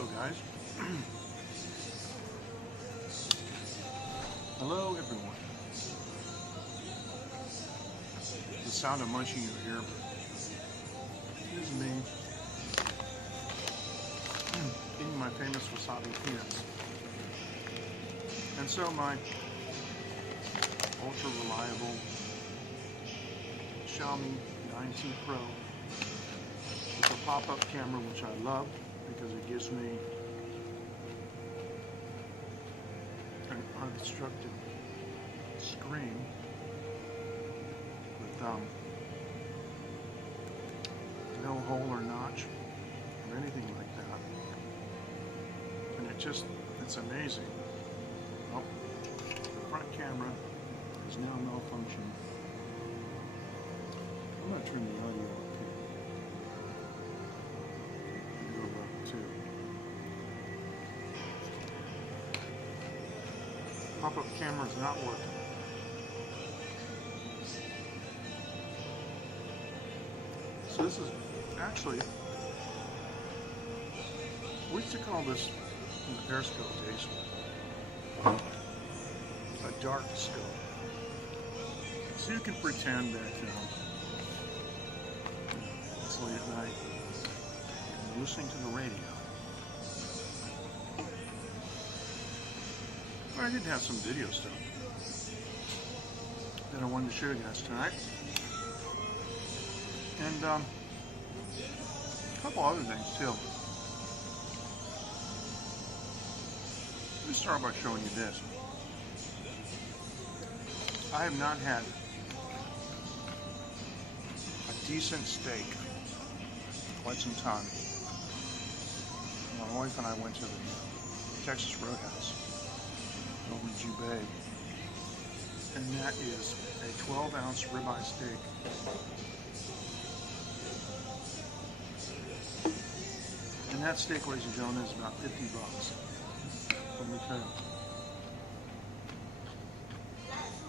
go, guys. Hello, everyone. The sound of munching you hear, here's me eating my famous wasabi peanuts. And so my ultra reliable Xiaomi 9T Pro with a pop-up camera, which I love because it gives me an unobstructed screen with no hole or notch or anything like that. And it's amazing. Well, the front camera is now malfunctioning. I'm going to turn the audio up here. Go up too. Pop-up camera is not working. So this is actually, we used to call this in the Periscope days a dark scope. So you can pretend that it's late at night and you're listening to the radio. But I did have some video stuff that I wanted to show you guys tonight. And a couple other things too. Let me start by showing you this. I have not had a decent steak in quite some time. My wife and I went to the Texas Roadhouse over in Jubei, and that is a 12-ounce ribeye steak. And that steak, ladies and gentlemen, is about $50. Let me tell you.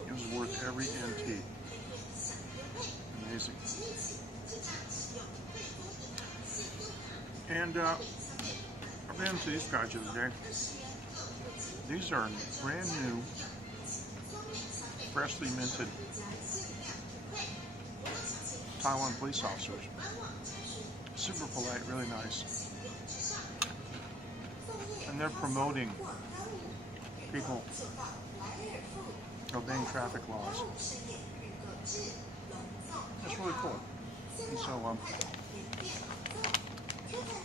It was worth every NT. Amazing. And I ran into these guys the other day. These are brand new, freshly minted Taiwan police officers. Super polite, really nice. And they're promoting people obeying traffic laws. That's really cool. And so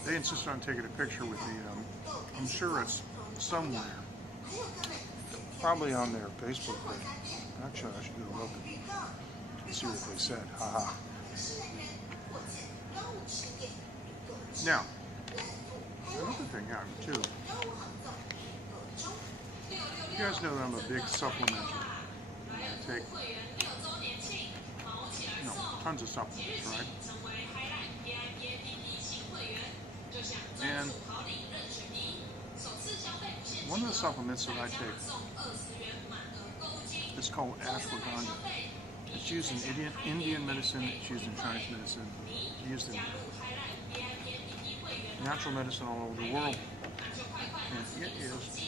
they insisted on taking a picture with me. I'm sure it's somewhere, probably on their Facebook page. Actually, I should go look and see what they said. Haha. Now, another thing happened too. You guys know that I'm a big supplementer. I take, tons of supplements, right? And one of the supplements that I take is called ashwagandha. It's used in Indian medicine, it's used in Chinese medicine, it's used in natural medicine all over the world. And it is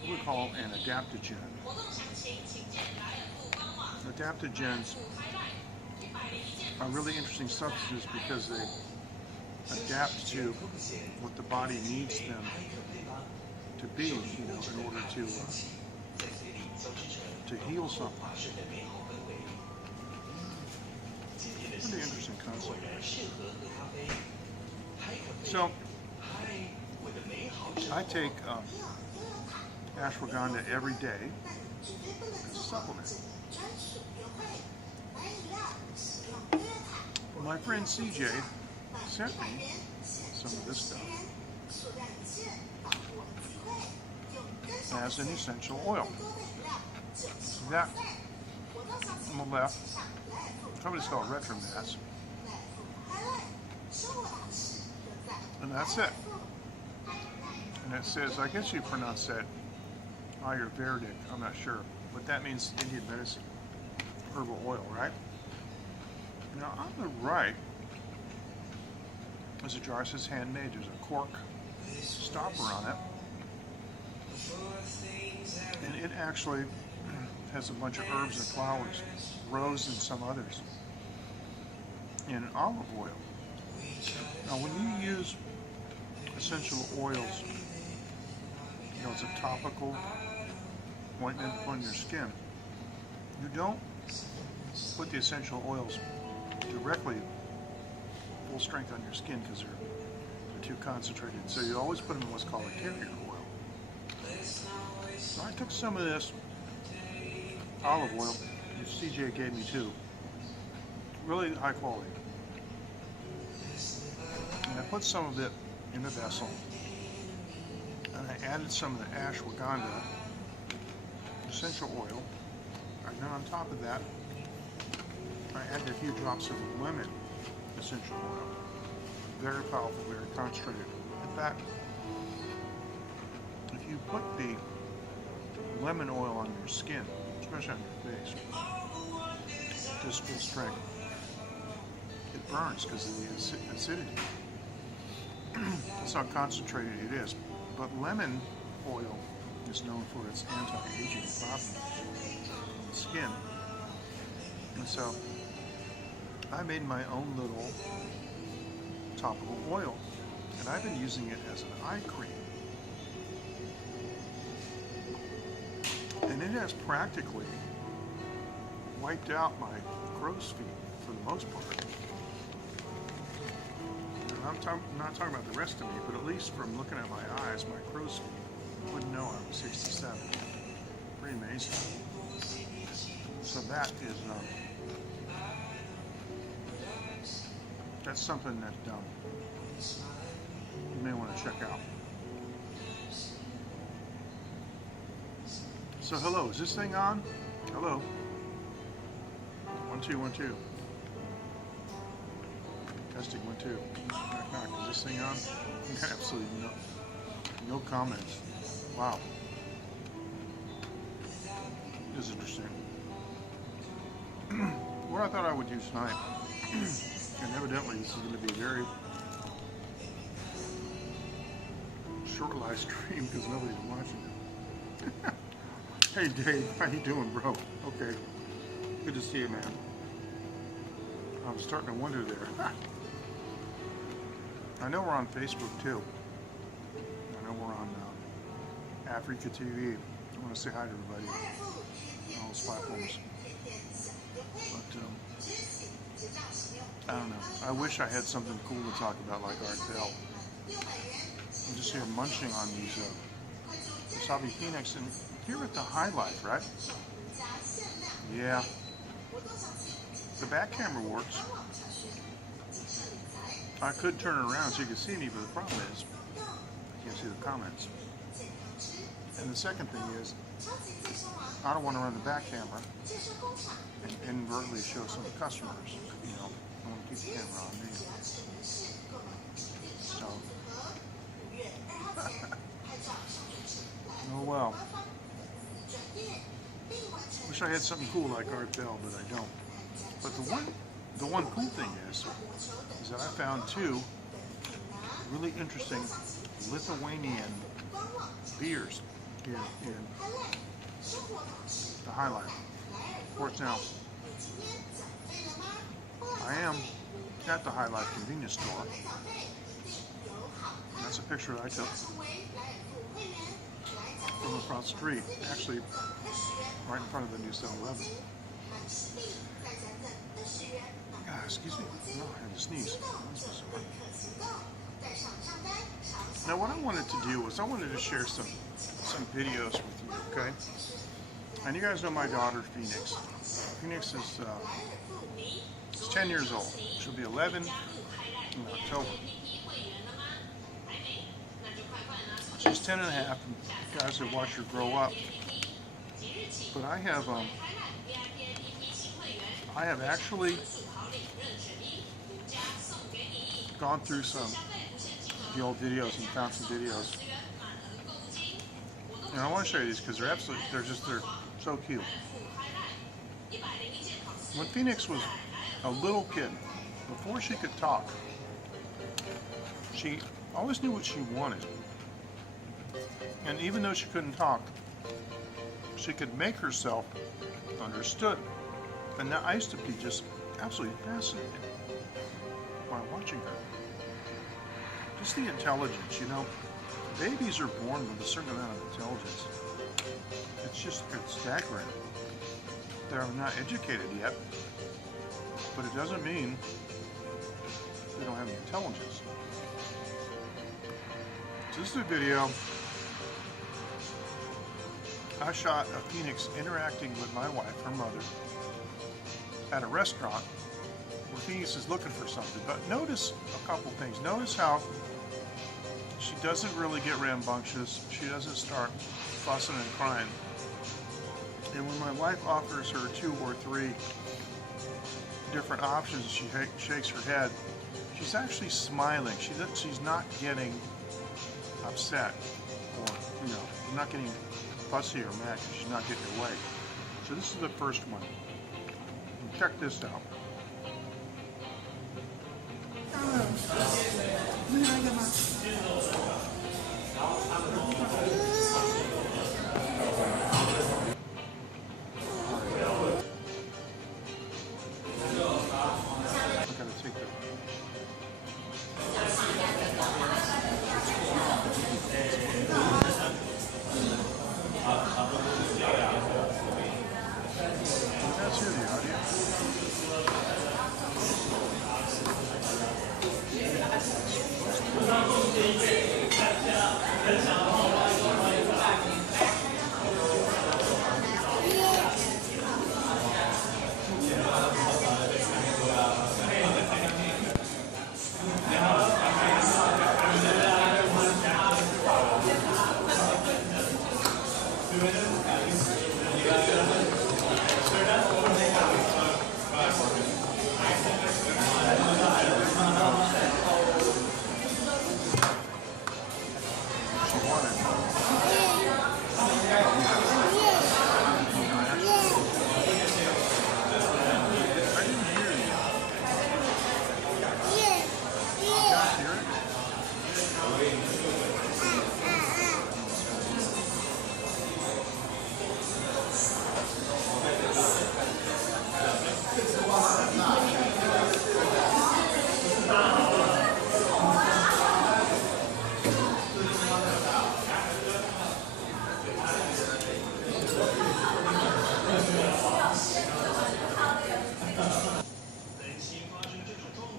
what we call an adaptogen. Adaptogens are really interesting substances because they adapt to what the body needs them to be, in order to heal something. Pretty interesting concept. So I take ashwagandha every day as a supplement. My friend CJ sent me some of this stuff as an essential oil. See that on the left, somebody's called Retromass, and that's it. And it says, I guess you pronounce that Ayurvedic, I'm not sure, but that means Indian medicine, herbal oil, right? Now on the right, There's a jar that says handmade. There's a cork stopper on it. And it actually has a bunch of herbs and flowers, rose and some others, in olive oil. Now when you use essential oils, it's a topical ointment on your skin, you don't put the essential oils directly full strength on your skin because they're too concentrated. So you always put them in what's called a carrier oil. So I took some of this olive oil, which CJ gave me too, really high quality, and I put some of it in a vessel, and I added some of the ashwagandha essential oil, and then on top of that I added a few drops of lemon essential oil. Very powerful, very concentrated. In fact, if you put the lemon oil on your skin, especially on your face, just full strength, it burns because of the acidity. That's how concentrated it is. But lemon oil is known for its anti-aging properties on the skin. And so I made my own little topical oil, and I've been using it as an eye cream. And it has practically wiped out my crow's feet for the most part. And I'm not talking about the rest of me, but at least from looking at my eyes, my crow's feet wouldn't know I was 67. Pretty amazing. So that is that's something that you may want to check out. So hello, is this thing on? Hello. 1 2 1 2. Testing 1 2. Knock knock. Is this thing on? Absolutely no comments. Wow. This is interesting. What I thought I would do tonight, and evidently this is going to be a very short live stream because nobody's watching it. Hey Dave, how you doing, bro? Okay, good to see you, man. I was starting to wonder there. I know we're on Facebook too. I know we're on Africa TV. I want to say hi to everybody on all those platforms. But I don't know. I wish I had something cool to talk about like Art Bell. I'm just here munching on these wasabi Phoenix, and here at the High Life, right? Yeah. The back camera works. I could turn it around so you can see me, but the problem is you can't see the comments. And the second thing is, I don't want to run the back camera and inadvertently show some of the customers. I want to keep the camera on me. So, oh well. Wish I had something cool like Art Bell, but I don't. But the one cool thing is that I found two really interesting Lithuanian beers here in the High Life. Of course, now I am at the High Life convenience store. That's a picture I took from across the street, actually right in front of the new 7-Eleven. Excuse me. No, I had to sneeze. Now what I wanted to do was I wanted to share some videos with you, okay? And you guys know my daughter Phoenix. Phoenix is 10 years old. She'll be 11 in October. She's 10 and a half, and you guys have watched her grow up. But I have actually gone through the old videos and found some videos. And I want to show you these because they're so cute. When Phoenix was a little kid, before she could talk, she always knew what she wanted. And even though she couldn't talk, she could make herself understood. And I used to be just absolutely fascinated by watching her. Just the intelligence, you know. Babies are born with a certain amount of intelligence. It's staggering. They're not educated yet, but it doesn't mean they don't have the intelligence. So this is a video I shot of Phoenix interacting with my wife, her mother, at a restaurant where Phoenix is looking for something. But notice a couple things. Notice how she doesn't really get rambunctious. She doesn't start fussing and crying. And when my wife offers her 2 or 3 different options, she shakes her head. She's actually smiling. She's not getting upset, or not getting fussy or mad because she's not getting her way. So this is the first one. And check this out.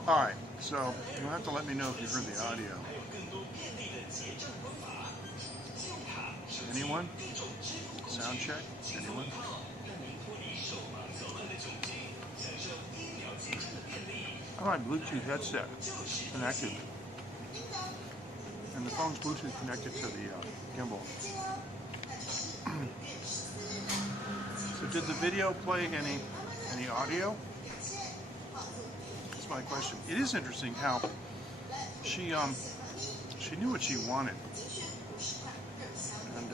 Alright, so you'll have to let me know if you heard the audio. Anyone? Sound check? Anyone? I have my Bluetooth headset connected, and the phone's Bluetooth connected to the gimbal. So did the video play any audio? That's my question. It is interesting how she knew what she wanted, and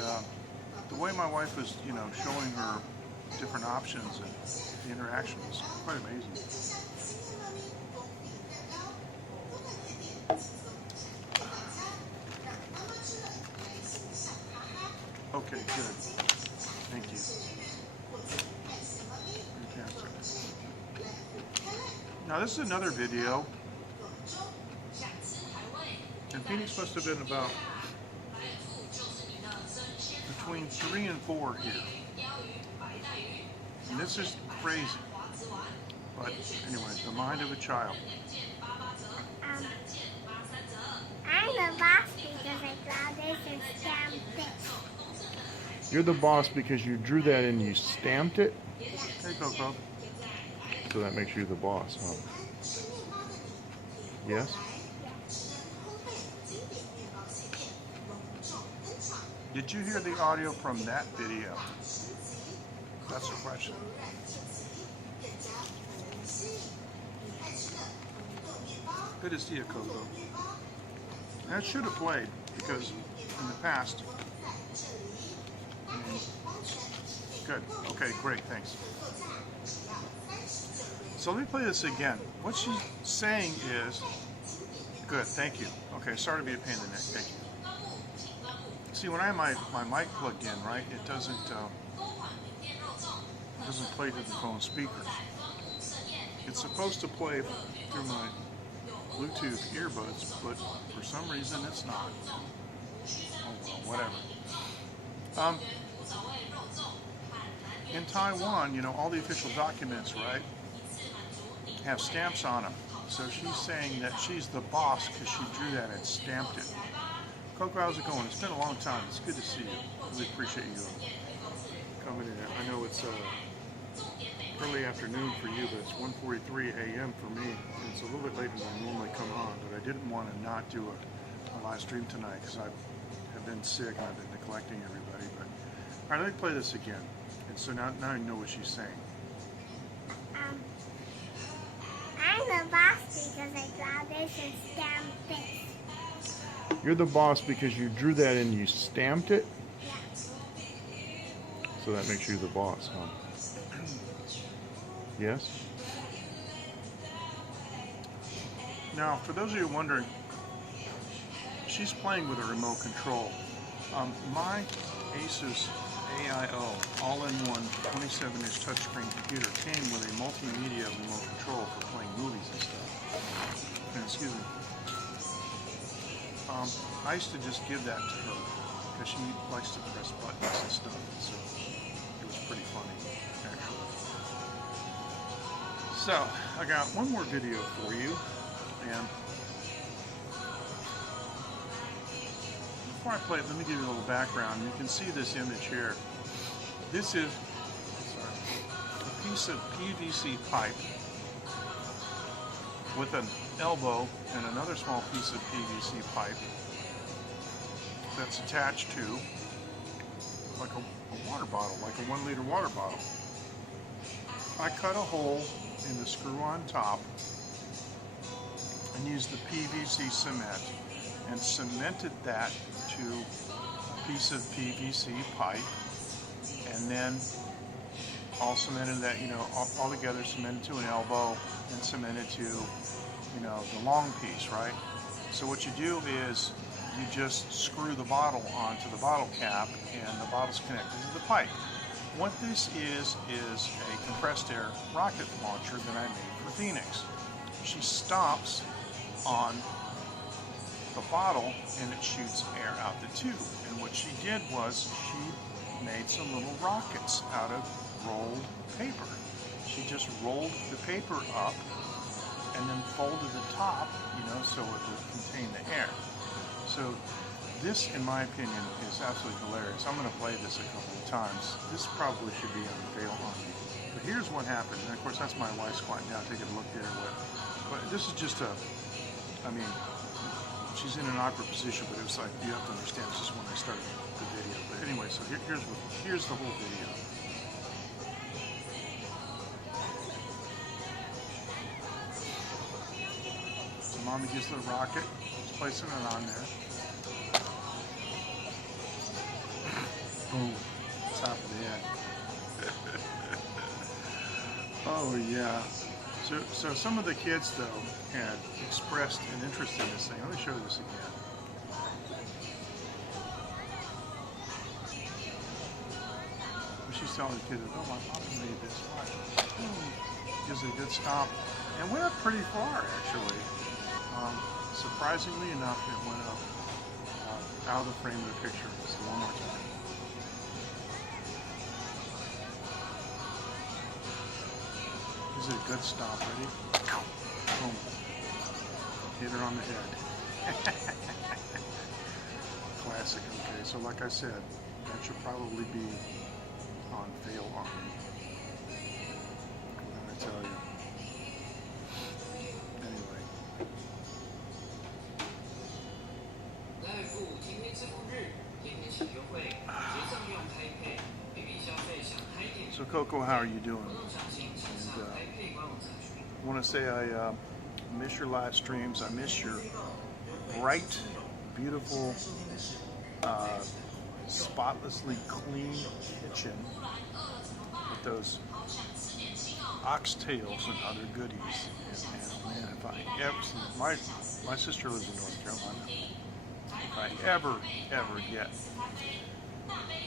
the way my wife was, showing her different options and the interaction was quite amazing. Okay, good. Thank you. Fantastic. Now this is another video, and Phoenix must have been about between 3 and 4 here. And this is crazy. But anyway, the mind of a child. I'm the boss because I draw this and stamped it. You're the boss because you drew that and you stamped it? Yeah. Hey, Coco. So that makes you the boss, huh? Yes? Did you hear the audio from that video? That's the question. Good to see you, Coco. That should have played because in the past. Good. Okay, great, thanks. So let me play this again. What she's saying is, good, thank you. Okay. Okay, sorry to be a pain in the neck. Thank you. See, when I have my mic plugged in, right, it doesn't play through the phone speakers. It's supposed to play through my Bluetooth earbuds, but for some reason it's not. Oh well, whatever. In Taiwan, you know, all the official documents, right, have stamps on them. So she's saying that she's the boss because she drew that and stamped it. Coco, how's it going? It's been a long time. It's good to see you. Really appreciate you coming in. I know it's early afternoon for you, but it's 1:43 a.m. for me. And it's a little bit later than I normally come on, but I didn't want to not do a live stream tonight because I have been sick and I've been neglecting everybody. But all right, let me play this again. And so now I know what she's saying. I'm the boss because I draw this and stamp this. You're the boss because you drew that and you stamped it? Yeah. So that makes you the boss, huh? Yes? Now, for those of you wondering, she's playing with a remote control. My Asus AIO all-in-one 27-inch touchscreen computer came with a multimedia remote control for playing movies and stuff. And, excuse me. I used to just give that to her because she likes to press buttons and stuff, so it was pretty funny, actually. So, I got one more video for you, and before I play it, let me give you a little background. You can see this image here. This is a piece of PVC pipe with an elbow and another small piece of PVC pipe that's attached to like a water bottle, like a 1 liter water bottle. I cut a hole in the screw on top and used the PVC cement and cemented that to a piece of PVC pipe, and then all cemented that, you know, all together, cemented to an elbow and cemented to, you know, the long piece, right? So what you do is you just screw the bottle onto the bottle cap and the bottle's connected to the pipe. What this is a compressed air rocket launcher that I made for Phoenix. She stops on the bottle and it shoots air out the tube. And what she did was she made some little rockets out of rolled paper. She just rolled the paper up and then folded the top, you know, so it would contain the air. So this, in my opinion, is absolutely hilarious. I'm going to play this a couple of times. This probably should be on the Fail on me. But here's what happened. And of course, that's my wife squatting down, taking a look there. But this is just I mean, she's in an awkward position, but it was like, you have to understand, this is when I started the video. But anyway, so here's the whole video. So mommy gets the rocket, she's placing it on there. Boom, top of the head. Oh yeah. So some of the kids though had expressed an interest in this thing. Let me show you this again. She's telling the kids, "Oh, my mom made this. Gives it a good stomp, and went up pretty far actually. Surprisingly enough, it went up out of the frame of the picture. So one more time. Is it a good stomp? Ready? Boom. Hit her on the head. Classic. Okay, so like I said, that should probably be on Fail on me. What did I tell you? Anyway. So Coco, how are you doing? And I want to say I miss your live streams. I miss your bright, beautiful spotlessly clean kitchen with those oxtails and other goodies. And man, if I ever, my sister lives in North Carolina.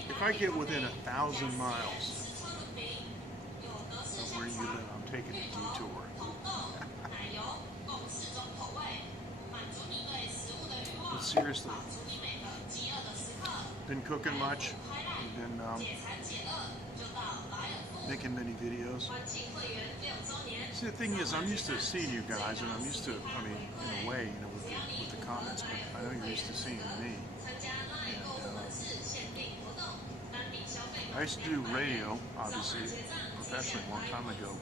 If I get within 1,000 miles of where you live, I'm taking a detour. But seriously, been cooking much. Been making many videos. See, the thing is, I'm used to seeing you guys, and I'm used to, I mean, in a way, you know, with the comments, but I know you're used to seeing me. And I used to do radio, obviously, professionally a long time ago,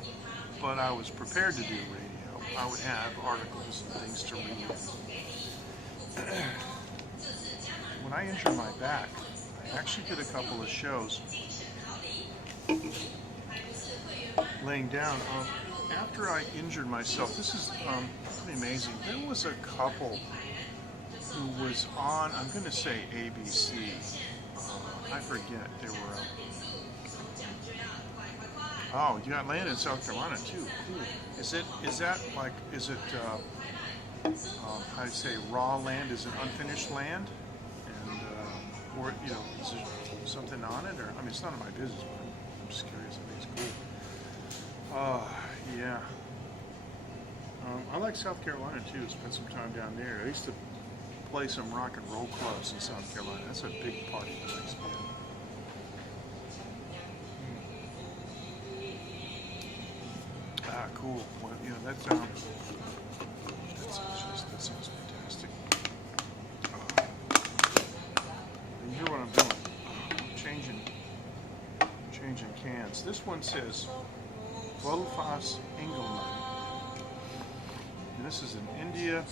but I was prepared to do radio. I would have articles and things to read. When I injured my back, I actually did a couple of shows laying down. After I injured myself, this is pretty amazing. There was a couple who was on, I'm going to say ABC. I forget. They were. Oh, you got land in South Carolina too. Cool. Is it how do you say, raw land? Is it unfinished land? And or you know, is there something on it? Or I mean, it's none of my business, but I'm just curious. I think it's cool. Yeah. I like South Carolina too. Spent some time down there. I used to play some rock and roll clubs in South Carolina. That's a big part of the place, man. Ah, cool. Well, you know, that sounds fantastic. You hear what I'm doing? I'm changing cans. This one says Volfas Engelmann. And this is an India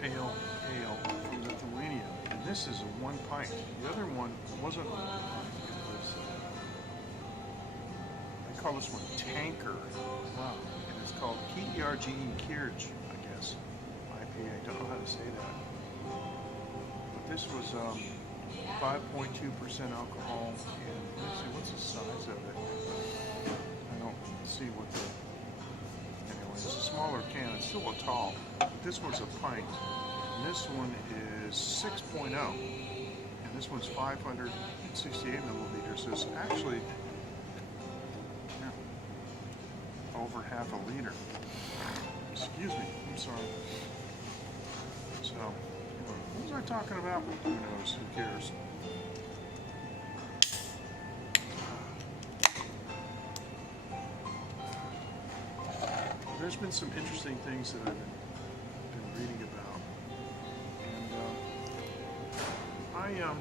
Pale Ale from Lithuania. And this is a 1 pint. The other one wasn't a 1 pint. It was, they call this one Tanker. Wow. And it's called KERGE, Kirge, I guess. IPA. I don't know how to say that. But this was 5.2% alcohol. And let's see, what's the size of it? I don't see what the... Anyway, it's a smaller can. It's still a tall. But this one's a pint. And this one is 6.0. And this one's 568 milliliters. So it's actually over half a liter. Excuse me. I'm sorry. So, what was I talking about? Who knows? Who cares? There's been some interesting things that I've been reading about, and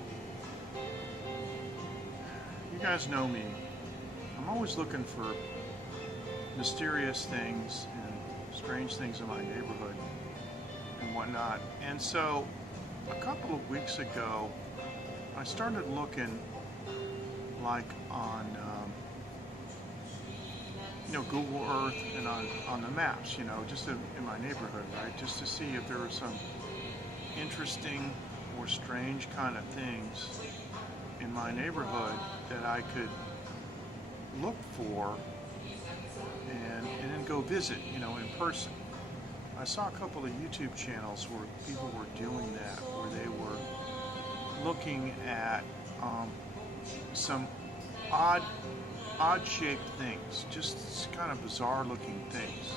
you guys know me. I'm always looking for mysterious things and strange things in my neighborhood and whatnot. And so, a couple of weeks ago, I started looking, like on Google Earth and on the maps, just in my neighborhood, right? Just to see if there were some interesting or strange kind of things in my neighborhood that I could look for and then go visit, in person. I saw a couple of YouTube channels where people were doing that, where they were looking at some odd-shaped things, just kind of bizarre-looking things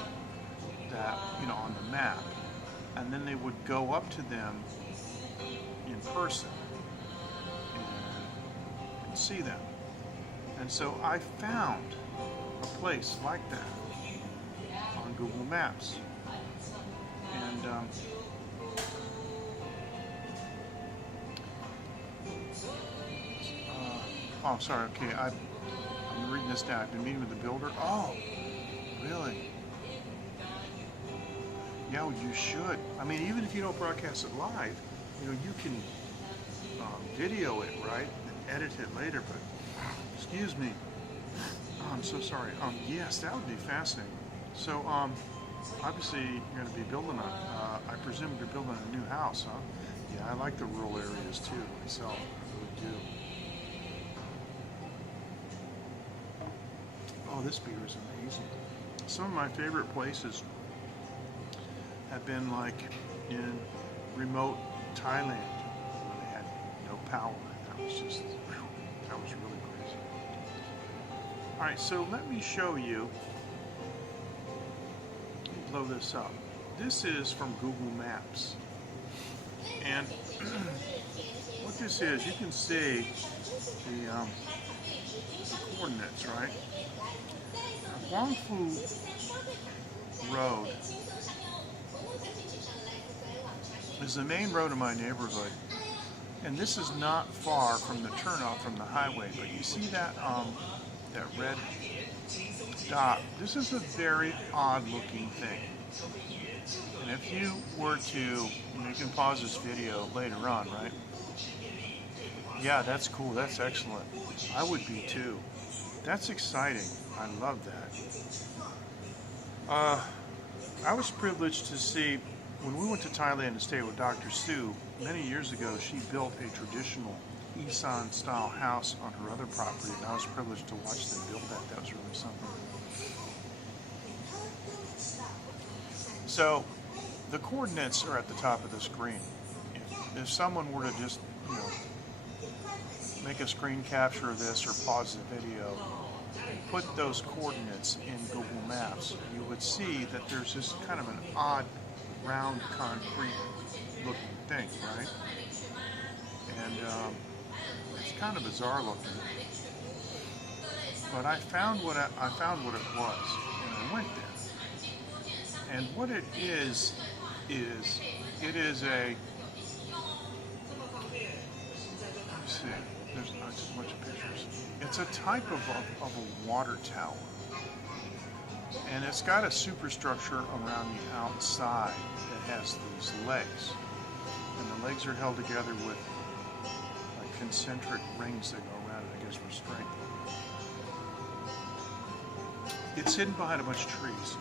that, on the map, and then they would go up to them in person and see them. And so I found a place like that on Google Maps. And oh, sorry. Okay, I'm reading this down. I've been meeting with the builder. Oh, really? Yeah, well, you should. I mean, even if you don't broadcast it live, you can video it, right, and edit it later. But excuse me. Oh, I'm so sorry. Yes, that would be fascinating. So, obviously, you're going to be building I presume you're building a new house, huh? Yeah, I like the rural areas too myself. do. Oh, this beer is amazing. Some of my favorite places have been like in remote Thailand where they had no power. That was really crazy. All right, so let me show you. Let me blow this up. This is from Google Maps. And what this is, you can see the coordinates, right? Now, Guangfu Road is the main road in my neighborhood, and this is not far from the turnoff from the highway. But you see that that red dot? This is a very odd-looking thing. And if you were to, you can pause this video later on, right? Yeah, that's cool. That's excellent. I would be too. That's exciting. I love that. I was privileged to see, when we went to Thailand to stay with Dr. Sue, many years ago, she built a traditional Isan-style house on her other property, and I was privileged to watch them build that. That was really something. So, the coordinates are at the top of the screen. If someone were to just, make a screen capture of this or pause the video and put those coordinates in Google Maps, you would see that there's this kind of an odd, round, concrete looking thing, right? And it's kind of bizarre looking. But I found what it was, and I went there. And what it is it is a, let me see, there's not a bunch of pictures. It's a type of a water tower. And it's got a superstructure around the outside that has these legs. And the legs are held together with like concentric rings that go around it, I guess, for strength. It's hidden behind a bunch of trees.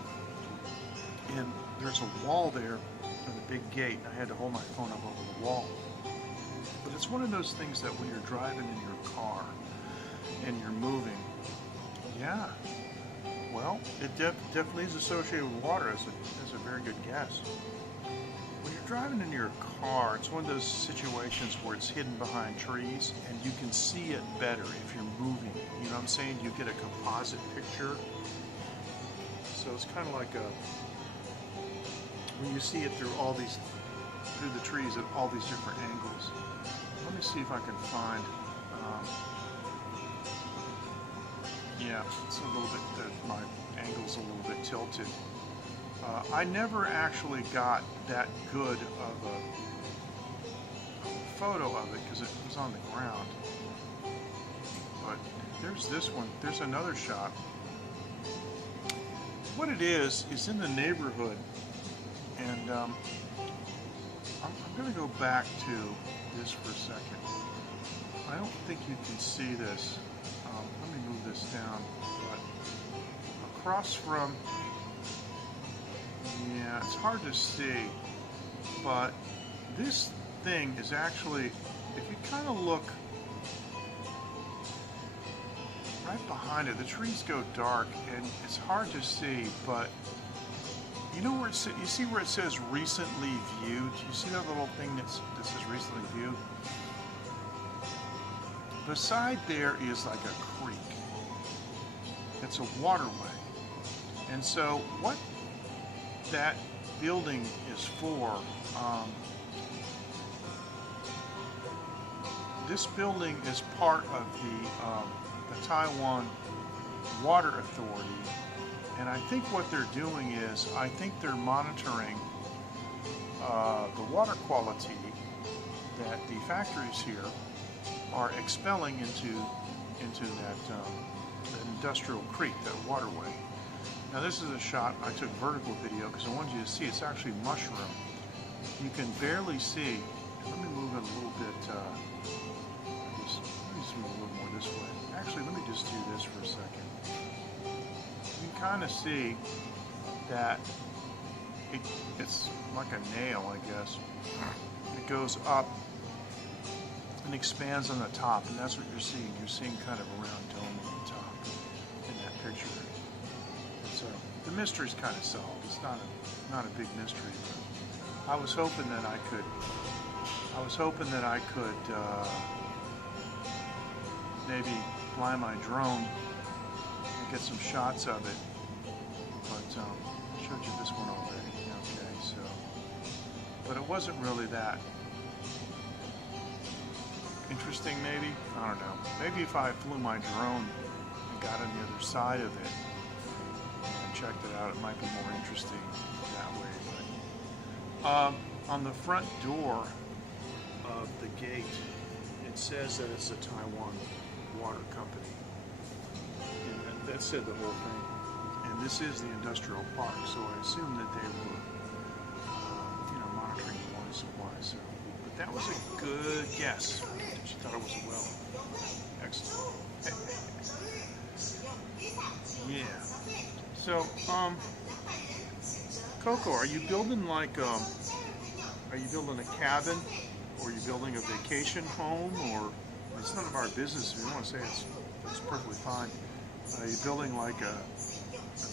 And there's a wall there with a big gate. I had to hold my phone up over the wall. But it's one of those things that when you're driving in your car and you're moving, yeah, well, it definitely is associated with water. That's a very good guess. When you're driving in your car, it's one of those situations where it's hidden behind trees and you can see it better if you're moving. You know what I'm saying? You get a composite picture. So it's kind of like when you see it through the trees at all these different angles. Let me see if I can find, yeah, it's a little bit, my angle's a little bit tilted. I never actually got that good of a photo of it because it was on the ground. But there's this one, there's another shot. What it is in the neighborhood, and I'm going to go back to this for a second. I don't think you can see this. Let me move this down. But across from, yeah, it's hard to see, but this thing is actually, if you kind of look right behind it, the trees go dark and it's hard to see, but you know where you see where it says recently viewed? You see that little thing that says recently viewed? Beside there is like a creek. It's a waterway. And so what that building is for, this building is part of the Taiwan Water Authority. And I think what they're doing is, I think they're monitoring the water quality that the factories here are expelling into that industrial creek, that waterway. Now this is a shot, I took vertical video because I wanted you to see it's actually mushroom. You can barely see. Let me move it a little bit, let me just move a little more this way. Actually, let me just do this for a second. You can kind of see that it's like a nail, I guess. It goes up and expands on the top, and that's what you're seeing. You're seeing kind of a round dome on the top in that picture. So the mystery's kind of solved. It's not a big mystery, but I was hoping that I could maybe fly my drone and get some shots of it. But I showed you this one already. Okay, so, but it wasn't really that interesting, maybe. I don't know. Maybe if I flew my drone and got on the other side of it and checked it out, it might be more interesting that way. But on the front door of the gate, it says that it's a Taiwan water company. And that said the whole thing. And this is the industrial park, so I assume that they were, monitoring the water supply. So, but that was a good guess. She thought it was a well. Excellent. Yeah. So, Coco, are you building like are you building a cabin, or are you building a vacation home, or it's none of our business. If you want to say it's perfectly fine. Are you building like a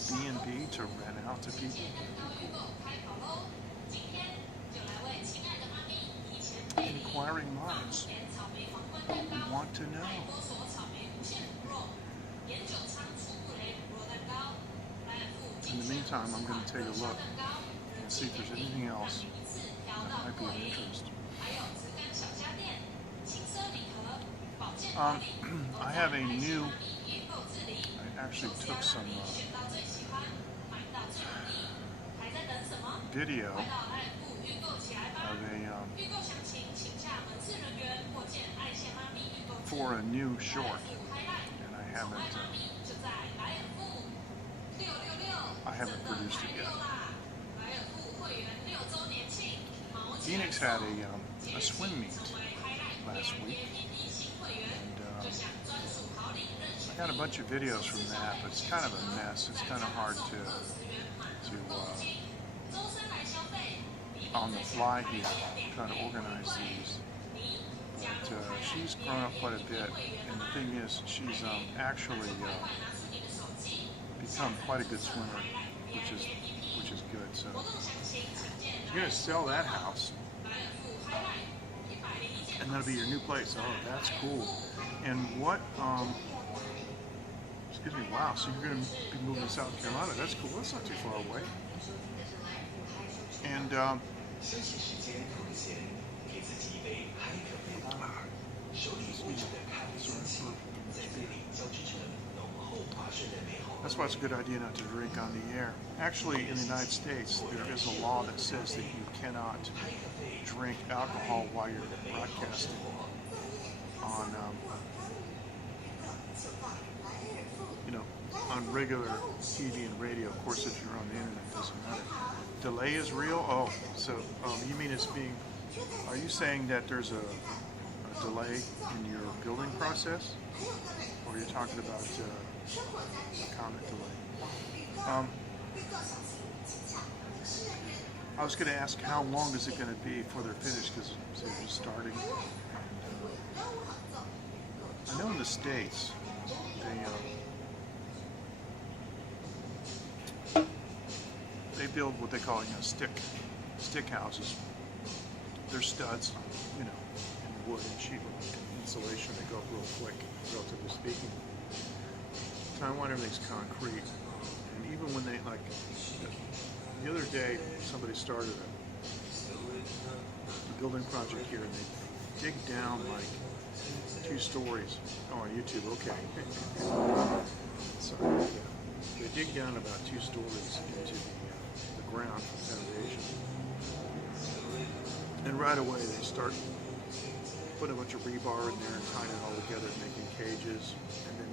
B&B to rent out to people? Inquiring minds want to know. In the meantime, I'm going to take a look and see if there's anything else that might be of interest. I have a new, I actually took some video of for a new short, and I haven't produced it yet. Phoenix had a swim meet last week, and I got a bunch of videos from that, but it's kind of a mess. It's kind of hard to on the fly here, try to organize these. But she's grown up quite a bit, and the thing is, she's actually become quite a good swimmer, which is good. So she's gonna sell that house, and that'll be your new place. Oh, that's cool. And what? Excuse me. Wow. So you're gonna be moving to South Carolina? That's cool. That's not too far away. And that's why it's a good idea not to drink on the air. Actually, in the United States, there is a law that says that you cannot drink alcohol while you're broadcasting on regular TV and radio. Of course, if you're on the internet, it doesn't matter. Delay is real? Oh, so you mean it's being... Are you saying that there's a delay in your building process? Or are you talking about a comment delay? I was going to ask how long is it going to be before they're finished, because they're just starting. I know in the States, they build what they call stick houses. They're studs, in wood and sheetrock insulation. They go up real quick, relatively speaking. Taiwan, everything's concrete, and even when they the other day, somebody started a building project here, and they dig down like 2 stories. Oh, on YouTube, okay. Sorry. Yeah. They dig down about 2 stories into the ground for the foundation. And right away they start putting a bunch of rebar in there and tying it all together, making cages, and then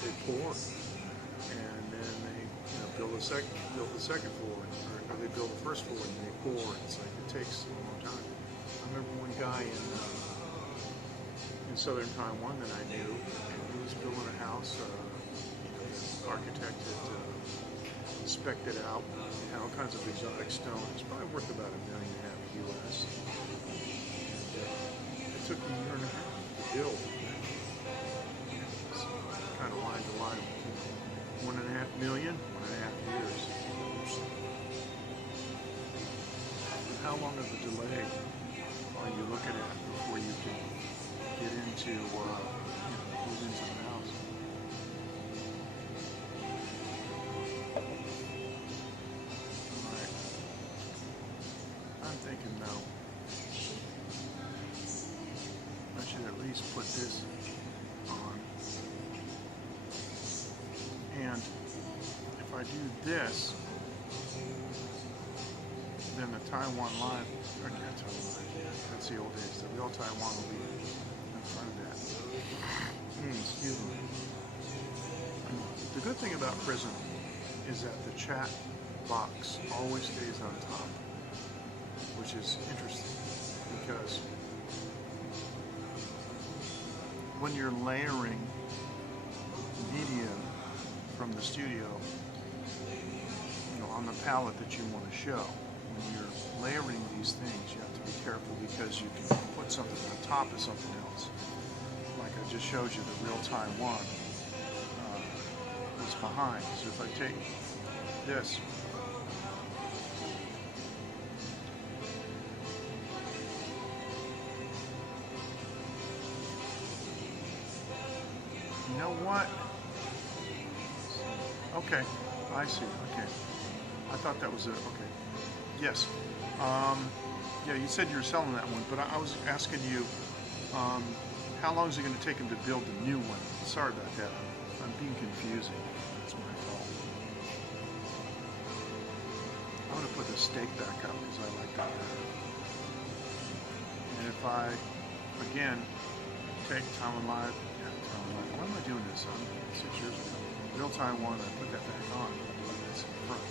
they pour, and then they build the second floor, or they build the first floor and they pour. It's like it takes a long time. I remember one guy in southern Taiwan that I knew, and he was building a house. The architect had spec'd it out, had all kinds of exotic stone. It's probably worth about $1.5 million US. And it took a year and a half to build. It's kind of line to line. 1.5 million, 1.5 years. How long of a delay are you looking at before you can get into, move into the house? Alright. I'm thinking no. I should at least put this on. And if I do this, then the Taiwan Live, or not Taiwan Live, that's the old days. The real Taiwan will be in front of that. Excuse me. The good thing about Prism is that the chat box always stays on top, which is interesting because when you're layering media from the studio, on the palette that you want to show, when you're layering these things, you have to be careful because you can put something on top of something else. Like I just showed you, the real Taiwan is behind. So if I take this, you know what? Okay, I see. Okay, I thought that was it. Okay, yes. Yeah, you said you were selling that one, but I was asking you, how long is it going to take him to build the new one? Sorry about that. I'm being confusing. That's my fault. I'm going to put the stake back up because I like that better. And if I, again, take Taiwan Live, why am I doing this? 6 years ago. Real Taiwan, I put that back on. I'm doing this in front.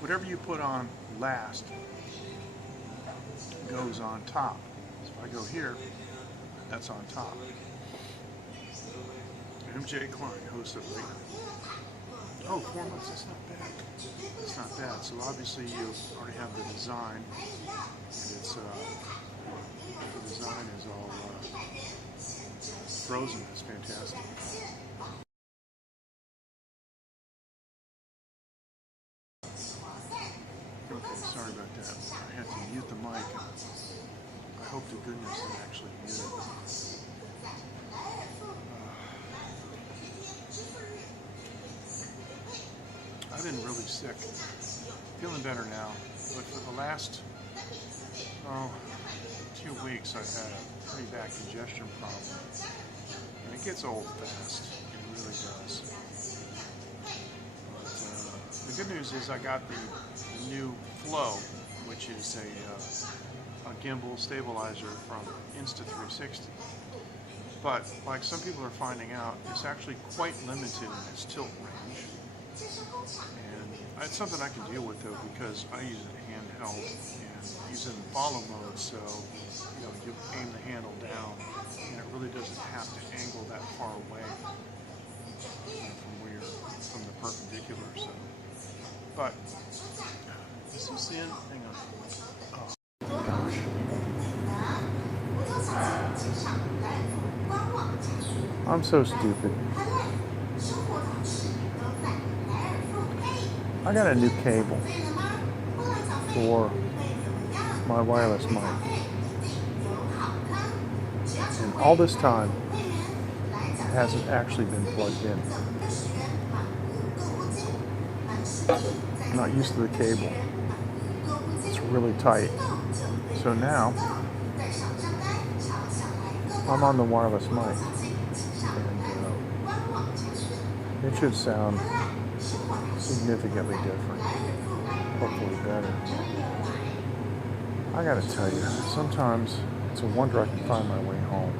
Whatever you put on last goes on top. So if I go here, that's on top. MJ Klein, host of Late Night. Oh, 4 months, that's not bad. That's not bad. So obviously you already have the design. And it's, the design is all frozen. It's fantastic. Okay, sorry about that. I had to mute the mic. I hope to goodness it actually muted. I've been really sick. Feeling better now. But for the last 2 weeks I've had a pretty bad congestion problem. And it gets old fast. It really does. But the good news is I got the new Flow, which is a gimbal stabilizer from Insta360. But like some people are finding out, it's actually quite limited in its tilt range. And it's something I can deal with though because I use it handheld and use it in follow mode, so you aim the handle down and it really doesn't have to angle that far away from the perpendicular. So, but is this the end? Hang on. Oh gosh. I'm so stupid. I got a new cable for my wireless mic. And all this time, it hasn't actually been plugged in. I'm not used to the cable. It's really tight. So now, I'm on the wireless mic. And it should sound significantly different. Hopefully better. I gotta tell you, sometimes it's a wonder I can find my way home.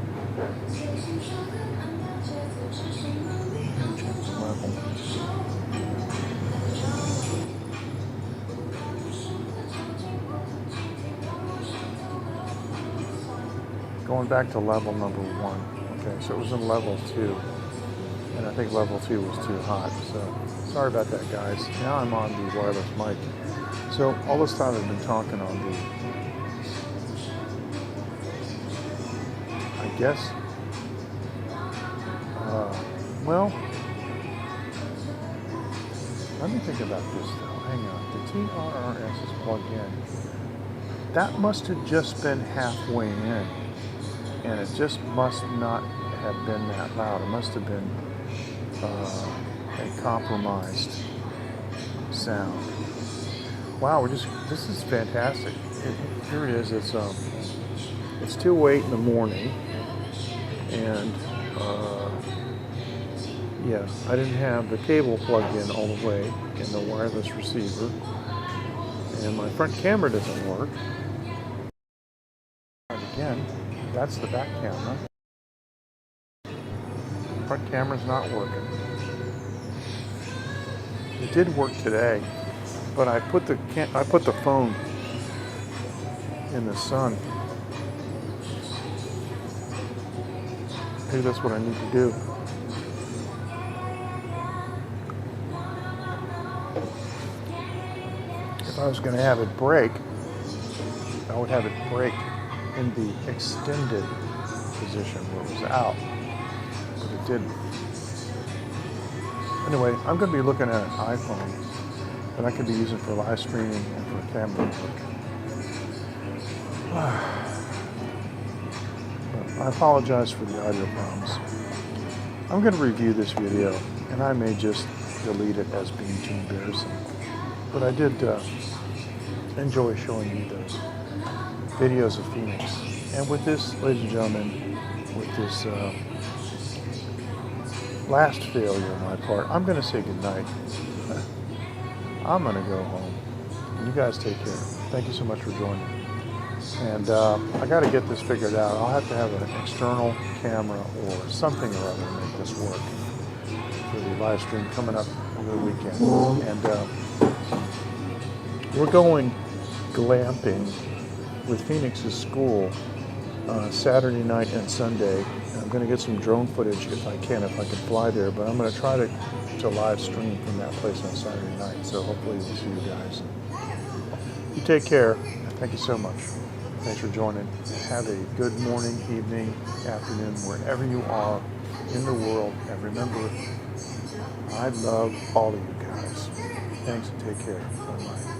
Check the level. Going back to level number 1. Okay, so it was in level 2. and I think level 2 was too hot. So sorry about that, guys. Now I'm on the wireless mic. So all this time I've been talking on the, I guess, well, let me think about this though. Hang on. The TRRS is plugged in. That must have just been halfway in, and it just must not have been that loud. It must have been a compromised sound. Wow, this is fantastic. Here it is. It's 2:08 in the morning, and yeah, I didn't have the cable plugged in all the way in the wireless receiver, and my front camera doesn't work. And again, that's the back camera. Front camera's not working. It did work today, but I put the phone in the sun. Maybe that's what I need to do. If I was going to have it break, I would have it break in the extended position where it was out, but it didn't. Anyway, I'm going to be looking at an iPhone that I could be using for live streaming and for camera work. I apologize for the audio problems. I'm going to review this video, and I may just delete it as being too embarrassing. But I did enjoy showing you those videos of Phoenix. And with this, ladies and gentlemen, with this last failure on my part, I'm going to say goodnight. I'm going to go home. And you guys take care. Thank you so much for joining. And I got to get this figured out. I'll have to have an external camera or something or other to make this work for the live stream coming up over the weekend. And we're going glamping with Phoenix's school Saturday night and Sunday. And I'm going to get some drone footage if I can fly there. But I'm going to try to live stream from that place on Saturday night. So hopefully we'll see you guys. You take care. Thank you so much. Thanks for joining. Have a good morning, evening, afternoon, wherever you are in the world. And remember, I love all of you guys. Thanks and take care. Bye-bye.